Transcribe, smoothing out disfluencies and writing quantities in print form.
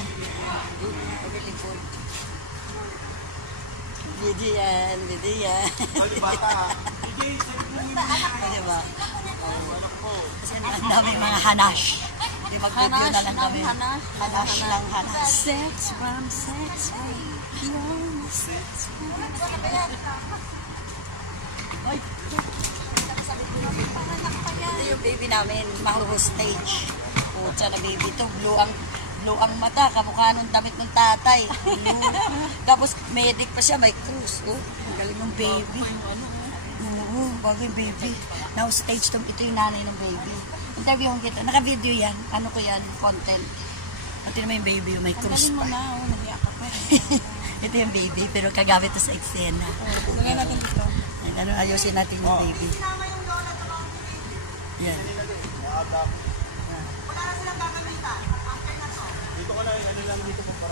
Paglikod. Video yan, video yan. Bata. Hindi, Diba? Kasi ang dami mga hanash. Hindi mag-review na lang kami. Hanash lang, hanash. Sex from sex from yun. Sex from Ay! Ito yung baby namin, mahu-hostage. Pucha na baby ito, blue ang mata, kamukha nung damit ng tatay. Tapos medic pa siya, may cruise. Oh, ang galing ng baby. Oo, bago yung baby. Na-hostage ito yung nanay ng baby. Interview ko kita, naka-video yan. Ano ko yan, content. Ito naman yung baby, may cruise pa. Nagyakap pa Ito yung baby, pero kagamit to sa eksena. Lagay natin dito. Ano, ayusin natin yung baby. Yan. Dito ko na, ano lang dito po.